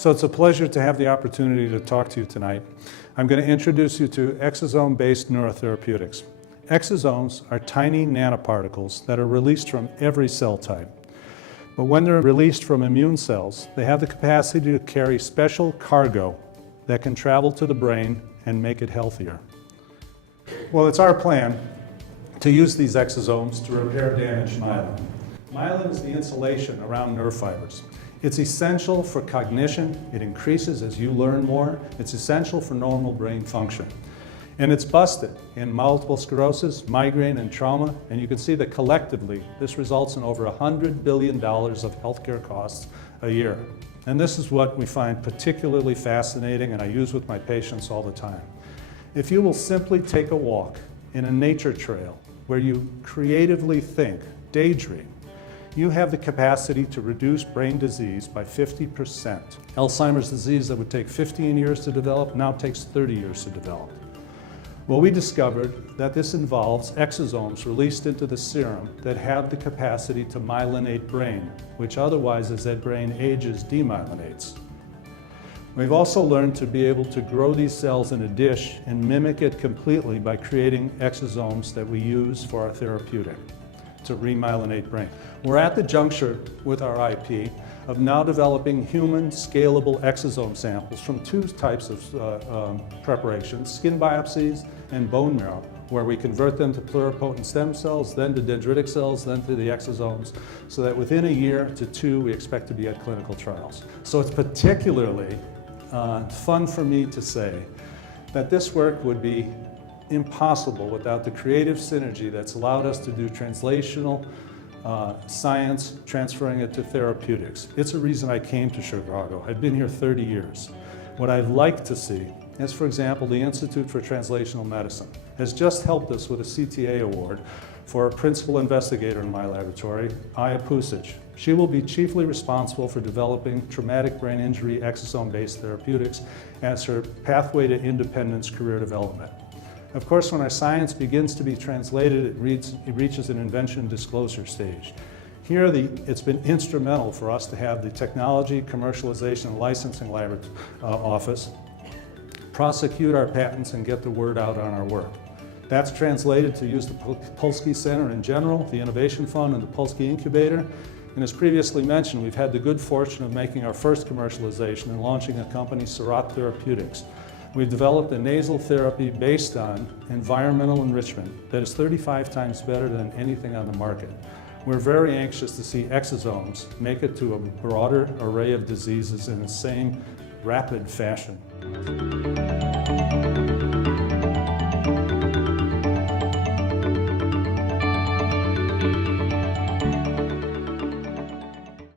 So it's a pleasure to have the opportunity to talk to you tonight. I'm going to introduce you to exosome-based neurotherapeutics. Exosomes are tiny nanoparticles that are released from every cell type. But when they're released from immune cells, they have the capacity to carry special cargo that can travel to the brain and make it healthier. Well, it's our plan to use these exosomes to repair damaged myelin. Myelin is the insulation around nerve fibers. It's essential for cognition. It increases as you learn more. It's essential for normal brain function. And it's busted in multiple sclerosis, migraine, and trauma. And you can see that collectively, this results in over $100 billion of healthcare costs a year. And this is what we find particularly fascinating, and I use with my patients all the time. If you will simply take a walk in a nature trail where you creatively think, daydream, you have the capacity to reduce brain disease by 50%. Alzheimer's disease that would take 15 years to develop now takes 30 years to develop. Well, we discovered that this involves exosomes released into the serum that have the capacity to myelinate brain, which otherwise, as that brain ages, demyelinates. We've also learned to be able to grow these cells in a dish and mimic it completely by creating exosomes that we use for our therapeutic to remyelinate brain. We're at the juncture with our IP of now developing human scalable exosome samples from two types of preparations, skin biopsies and bone marrow, where we convert them to pluripotent stem cells, then to dendritic cells, then to the exosomes, so that within a year to two, we expect to be at clinical trials. So it's particularly fun for me to say that this work would be impossible without the creative synergy that's allowed us to do translational science, transferring it to therapeutics. It's a reason I came to Chicago. I've been here 30 years. What I'd like to see is, for example, the Institute for Translational Medicine has just helped us with a CTA award for a principal investigator in my laboratory, Aya Pusic. She will be chiefly responsible for developing traumatic brain injury exosome-based therapeutics as her pathway to independence career development. Of course, when our science begins to be translated, it reaches an invention disclosure stage. Here, it's been instrumental for us to have the Technology, Commercialization, and Licensing Office prosecute our patents and get the word out on our work. That's translated to use the Polsky Center in general, the Innovation Fund, and the Polsky Incubator. And as previously mentioned, we've had the good fortune of making our first commercialization and launching a company, Surat Therapeutics. We've developed a nasal therapy based on environmental enrichment that is 35 times better than anything on the market. We're very anxious to see exosomes make it to a broader array of diseases in the same rapid fashion.